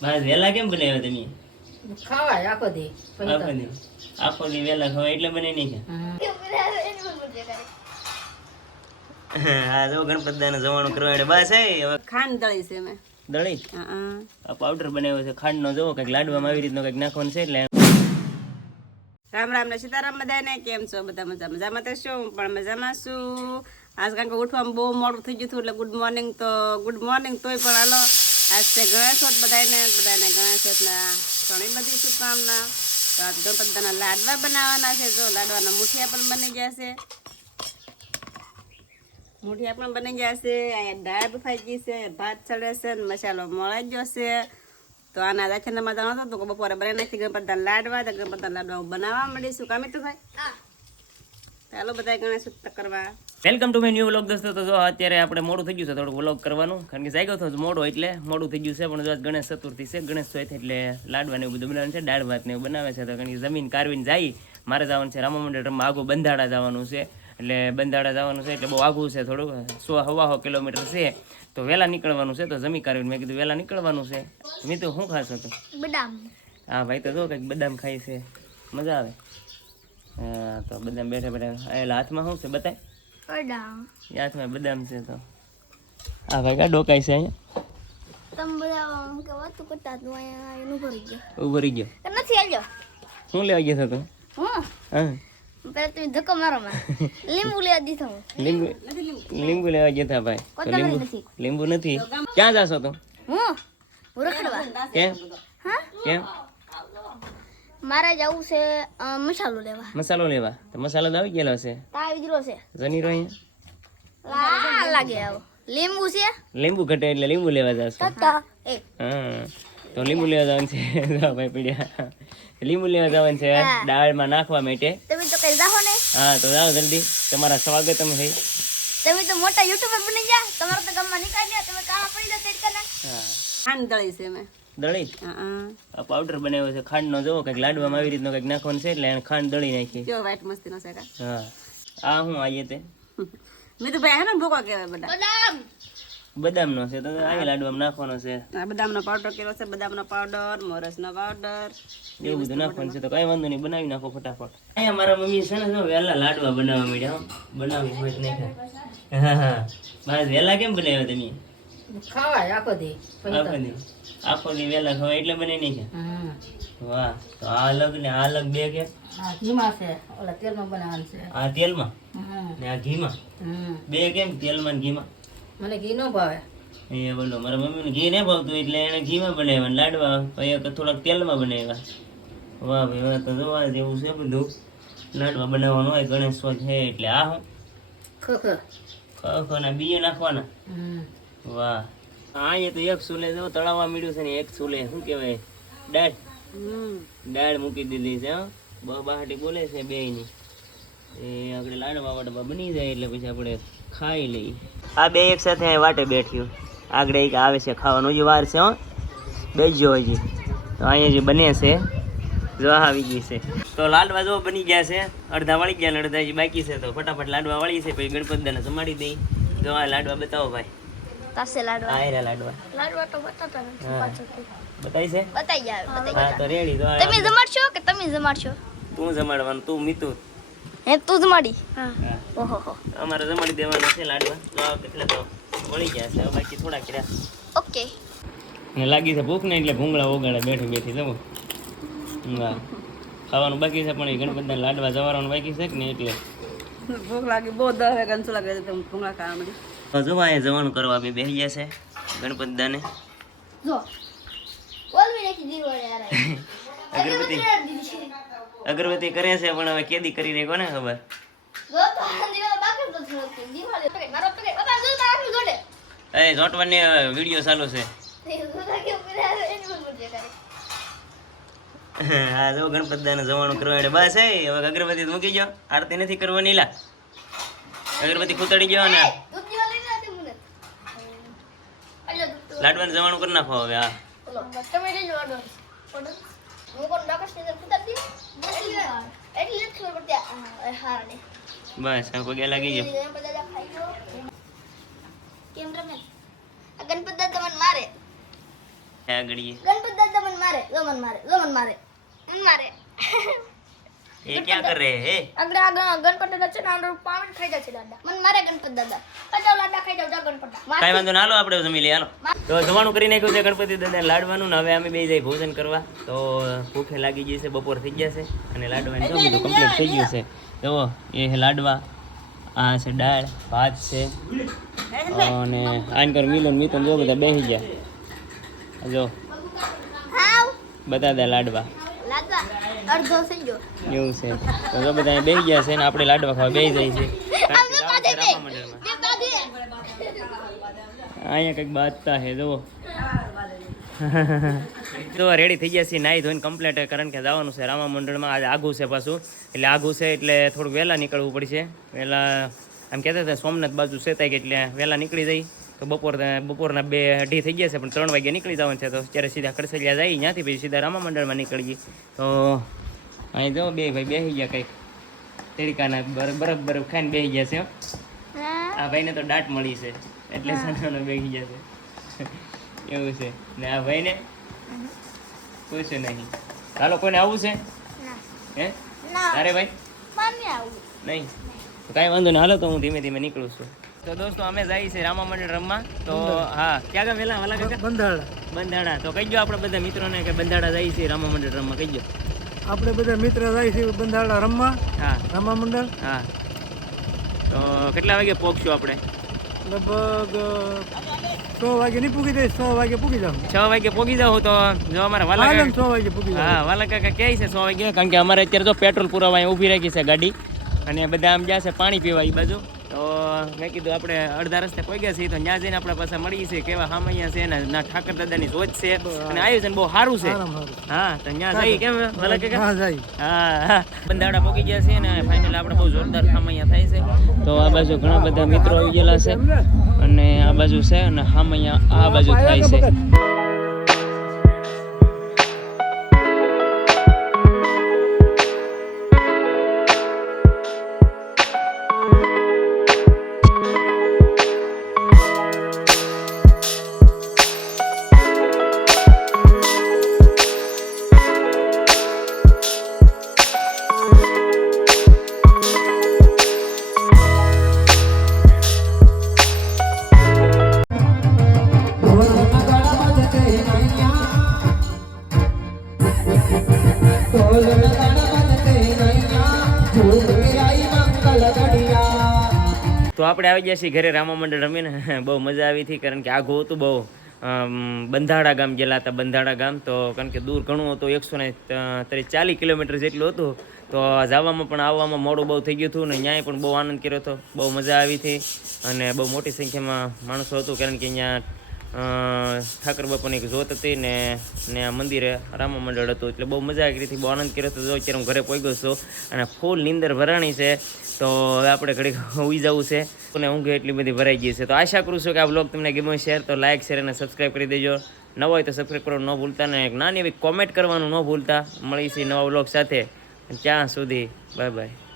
બસ વેલા કેમ બનાવ્યા તમે? ખાવાય આખો દી આખો દી. આખો દી વેલા ખવાય એટલે બને નહીં કે હા જો ગણપત દાને જવાનું કરવા એટલે બસ એ હવે ખાંડ દળી છે મેં દળી આ પાવડર બનાવ્યો છે ખાંડનો જોવો કંઈક લાડવામાં આવી રીતનો કંઈક નાખવાનું છે એટલે રામ રામ ને સીતારામ બધાને, કેમ છો? બધા મજા મજામાં તો શું? પણ મજામાં શું આજ કારણ કે ઉઠવામાં બહુ મોડું થઈ ગયું હતું એટલે ગુડ મોર્નિંગ તો ગુડ મોર્નિંગ તોય પણ હાલો. આજ છે ગણેશોત બધાને બધાને ગણેશોતના ઘણી બધી શુભકામના. તો આજ બધાના લાડવા બનાવવાના છે. જો લાડવાના મુઠિયા પણ બની ગયા છે. મુઠિયા પણ બની ગયા છે. અહીંયા દાળ બફાઈ ગઈ છે. ભાત ચડે છે મસાલો મળી જશે તો આના રાચંદામાં જાણો તો બપોરે બનાવી નાખી ગણપતના લાડવા તો ગણપતના લાડવા બનાવવા મળીશું કામે તો ભાઈ ચાલો બધા ગણેશ ઉત્તર કરવા. Welcome to my new vlog દોસ્તો. તો જો અત્યારે આપણે મોડું થઈ ગયું છે થોડુંક વ્લોગ કરવાનું. કારણ કે જાગ્યો હતો મોડો એટલે મોડું થઈ ગયું છે પણ જો આજ ગણેશ ચતુર્થી છે ગણેશ ચોથી એટલે લાડવા ને એવું બધું બનાવવાનું છે દાળ ભાત ને એવું બનાવે છે. તો કારણ કે જમીન કારવીને જાય મારે જવાનું છે રામા મંડળ રમવા. આગો બંધાડા જવાનું છે. એટલે બંધાડા જવાનું છે એટલે બહુ આઘું છે થોડુંક. સો હવાસો કિલોમીટર છે. તો વહેલા નીકળવાનું છે તો જમી કાઢ્યું મેં કીધું વહેલા નીકળવાનું છે. મેં તો શું ખાશો તો? બદામ. હા ભાઈ તો જો કંઈક બદામ ખાય છે. મજા આવે. હા તો બદામ બેઠા બેઠા એટલે હાથમાં શું છે બતાય? બદામ. હાથમાં બદામ છે તો. હા ભાઈ કા ડોકાય છે અહીંયા? તમે બધા કે વાતું કરતા તું અહીંયા એનું ગયો. ઊભો રહી ગયો? નથી શું લેવા ગયા છો તું હું? હા. પેલા તમે ધક્કો મારો માં લીંબુ લેવા દીધો હું. લીંબુ લીંબુ લેવા ગયા હતા ભાઈ. કોથમરી લીંબુ નથી. લીંબુ નથી. ક્યાં જાશો તો? હું? હું રખડવા. કેમ? હા? કેમ? મારે જવું છે મસાલો લેવા. મસાલો લેવા. તો મસાલો આવી ગયેલો છે આવી ગયેલો છે. જની રહી. લાગે આવો. લીંબુ છે? લીંબુ ઘટે એટલે લીંબુ લેવા જાશો. હા. તો લીંબુ લેવા જવાનું છે. ભાઈ પીડ્યા. લીંબુ લેવા જવાનું છે દાળમાં નાખવા માટે. તમે તો કરી જાહો ને હા તો જાઓ જલ્દી. તમારા સ્વાગતમ છે તમે તો મોટા યુટ્યુબર બની ગયા. તમારા તો ગામમાં નીકળી ગયા. તમે કાળા પડી જાવ તેડકાના હા. ખાંડ દળી છે મેં દળી. આ પાવડર બનાવ્યો છે. ખાંડનો જોવો કંઈક લાડવામાં આવી રીતનો કંઈક નાખવાનું છે એટલે એને ખાંડ દળી નાખી કેવો વાઈટ મસ્તીનો છે કા? હા. આ હું આયે તે. મેં તો ભાઈ હે ને ભૂકો કહેવાય બધા? બદામ. બદામનો છે તો આ લાડવામાં નાખવાનો છે. આ બદામનો પાવડર કેવો છે બદામનો પાવડર મોરસનો પાવડર એવું બધું નાખવાનું છે તો કઈ વાંધો નહીં બનાવી નાખો ફટાફટ. અહીંયા મારા મમ્મી છે ને વહેલા લાડવા બનાવવા માંડ્યા હો. બનાવી હોય તો નહીં ખાય. હા હા. બસ વહેલા કેમ બનાવ્યા તમે? ખાવાય આખો દી. આખો દી. આખો દી વહેલા ખવાય એટલે બને નહીં કે વાહ તો આ અલગ ને આ અલગ બે કે? હા ઘીમાં છે ઓલા તેલમાં બનાવવાનું છે. આ તેલમાં? ને આ ઘીમાં? બે કેમ તેલમાં ને ઘીમાં? મને ઘી ન ભાવે. એ બોલો મારા મમ્મીને ઘી નહીં ભાવતું એટલે એને ઘીમાં બનાવ્યા ને લાડવા. પછી થોડાક તેલમાં બનાવ્યા. વાહ ભાઈ વાહ તો જોવા જેવું છે બધું. લાડવા બનાવવાનું હોય ગણેશ છે એટલે આ હું. ખ ખોખોના બીજો નાખવાના. વાહ. અહીંયા તો એક સુલે જો તળાવવા મળ્યું છે ને એક સુલે શું કહેવાય? દાળ. દાળ મૂકી દીધી છે હો. બહુ બહાટી બોલે છે બેયની. એ આપણે લાડવા વાડવા બની જાય એટલે પછી આપણે ખાઈ લઈ. આ બે એક સાથે અહીં વાટે બેઠ્યું આગળ એક આવે છે ખાવાનું. હજી વાર છે હો. બેસજો હજી. તો અહીંયા જે બને છે જો આવી ગઈ છે. તો લાડવા જો બની ગયા છે. અડધા વળી ગયા અડધા હજી બાકી છે. તો ફટાફટ લાડવા વળી છે. પછી ગણપત દાને જમાડી દઈ. જો આ લાડવા બતાવો ભાઈ. તાસે લાડવા. આ રહ્યા લાડવા. લાડવા તો બતાતા નથી. પાછળથી બતાવી છે? બતાઈ જાય બતાઈ હા જાય તો રેડી તો તમે જમાડશો કે તમે જમાડશો? તું જમાડવાનું તું મીતું. હે તું જ માડી. હા. ઓહો અમારે જમાડી દેવાના છે લાડવા. તો આ કેટલા તો વળી ગયા છે બાકી થોડા કર્યા. ઓકે. ને લાગી છે ભૂખ ને એટલે ભૂંગળા ઓગાડે બેઠી બેઠી જવું વાહ ખાવાનું બાકી છે પણ એ ગણપતિના લાડવા જવાનું બાકી છે કે ને એટલે? ભૂખ લાગી બહુ દસ વાગ્યા શું લાગે તમે ભૂંગળા ખાવા મળી તો જો અહીંયા જવાનું કરવા બી બેસી ગયા છે ગણપતિ દાને જો. બોલવી નાખી દીવો યાર અગરબત્તી અગરબત્તી કરે છે પણ હવે કેદી કરી રહી કોને ખબર? એ જોટવાની વીડિયો ચાલુ છે. હા જો ગણપતિ દાને જવાનું કરવા એટલે બસ એ હવે અગરબત્તી મૂકી ગયો. આરતી નથી કરવાની લા. અગરબત્તી ખૂતડી ગયો ને. લાડવાનું જવાનું કરી નાખો હવે હા. આ બસ પગે લાગી ગયો. ગણપત દાદા ખાઈ મારે કેમ રમે? આ ગણપત દાદા મને મારે. ગણપત દાદા મને મારે ગમન મારે જો મને મારે. મને મારે એ ક્યાં કરે હે? આગળ આગળ ગણપત છે ને આંડર પાવન ખાઈ જાય છે દાદા. મને મારે ગણપત દાદા. કચાવ લાડા ખાઈ જાવ જા ગણપત દાદા. કાંઈ વાંધો ના હાલો આપણે જમી લઈએ હાલો. તો જવાનું કરી નાખ્યું છે ગણપતિ દાદા લાડવાનું ને હવે અમે બે જઈ ભોજન કરવા. તો ભૂખે લાગી ગઈ છે બપોર થઈ ગયા છે અને લાડવાનું જો બધું કમ્પ્લીટ થઈ ગયું છે. જુઓ એ છે લાડવા આ છે દાળ ભાત છે. અને આનકર મિલન મિતન જો બધા બેસી ગયા. જો. બતા દે લાડવા. અડધો થઈ ગયો. એવું છે. તો જો બધા બે ગયા છે ને આપણે લાડવા ખાવા બે જાય છે. અહીંયા કંઈક બાજતા છે જુઓ. તો રેડી થઈ ગયા છીએ નાહી ધોઈને કમ્પ્લેટ કારણ કે જવાનું છે રામા મંડળમાં. આજે આઘું છે પાછું. એટલે આઘું છે એટલે થોડુંક વહેલા નીકળવું પડશે. વહેલા આમ કહેતા હતા સોમનાથ બાજુ છે ત્યાં એટલે વહેલા નીકળી જઈ. તો બપોર બપોરના બે અઢી થઈ ગયા છે પણ ત્રણ વાગે નીકળી જવાનું છે. તો ત્યારે સીધા કડસલિયા જાય ત્યાંથી પછી સીધા રામા મંડળમાં નીકળી ગઈ તો અહીં જો બે ભાઈ બેસી ગયા કંઈક. તેડકાના બરફ બરફ ખાઈને બેસી ગયા છે આ ભાઈને તો દાટ મળી છે એટલે સનાનો બેસી છે. એવું છે. ને આ ભાઈને પૂછ્યું નહીં. ચાલો કોઈને આવવું છે? હે? તારે ભાઈ? નહીં. કાંઈ વાંધો નહીં. હાલો તો હું ધીમે ધીમે નીકળું છું. તો દોસ્તો અમે જઈએ છીએ રામા મંડળ રમવા. તો હા ક્યાં ગામ વેલા વાલા કાકા? બંધાડા બંધાડા તો કહીજો આપણે બધા મિત્રોને કે બંધાડા જઈએ છીએ રામા મંડળ રમવા કહીજો આપણે બધા મિત્ર જાય છે બંધાડા રમવા હા. રામા મંડળ. હા. તો કેટલા વાગે પહોંચશું આપણે? લગભગ છ વાગે નહીં પૂગી જાય છ વાગે પૂગી જાવ છ વાગે પહોંચી જાવ તો જો અમારા વાલા કાકા છ વાગે પૂગી જાવ હા વાલા કાકા કહે છે સો વાગે કારણ કે અમારે અત્યારે તો પેટ્રોલ પુરાવા ઊભી રાખી છે ગાડી. અને બધા આમ છે પાણી પીવા એ બાજુ. તો મેં કીધું આપણે અડધા રસ્તે કોઈ ગયા છીએ તો ત્યાં જઈને આપણે પાસે મળીએ છીએ કેવા હામૈયા છે ને ના ઠાકર દાદાની સોચ છે. અને આયોજન બહુ સારું છે. હા તો ત્યાં જઈ કેમ ભલે કે હા બંધાડા પોકી ગયા છે ને ફાઇનલ આપણે બહુ જોરદાર ખામૈયા થાય છે. તો આ બાજુ ઘણા બધા મિત્રો આવી ગયેલા છે અને આ બાજુ છે અને ખામૈયા આ બાજુ થાય છે. તો આપણે આવી ગયા છીએ ઘરે રામા મંડળ રમીને. બહુ મજા આવી હતી કારણ કે આઘું હતું બહુ. બંધાડા ગામ ગયેલા હતા, બંધાડા ગામ. તો કારણ કે દૂર ઘણું હતું, એકસો ને ચાલીસ કિલોમીટર જેટલું હતું. તો જવામાં પણ આવવામાં મોડું બહુ થઈ ગયું હતું ને ત્યાંય પણ બહુ આનંદ કર્યો હતો. બહુ મજા આવી હતી અને બહુ મોટી સંખ્યામાં માણસો હતું કારણ કે અહીંયા ઠાકર બાપાની એક જોત હતી ને ને આ મંદિરે રામા મંડળ હતું. એટલે બહુ મજા આવી હતી, બહુ આનંદ કર્યો હતો. જો અત્યારે હું ઘરે પહોંચ્યો છું અને ફૂલ નીંદર ભરાણી છે, તો હવે આપણે ઘડીક ઉઈ જવું છે. અને ઊંઘ એટલી બધી ભરાઈ ગઈ છે. તો આશા કરું છું કે આ બ્લોગ તમને ગમે શેર તો લાઇક શેર અને સબસ્ક્રાઈબ કરી દેજો. નવો હોય તો સબસ્ક્રાઈબ કરવાનું ન ભૂલતા ને નાની એવી કોમેન્ટ કરવાનું ન ભૂલતા. મળીશું નવા બ્લોગ સાથે. ત્યાં સુધી બાય બાય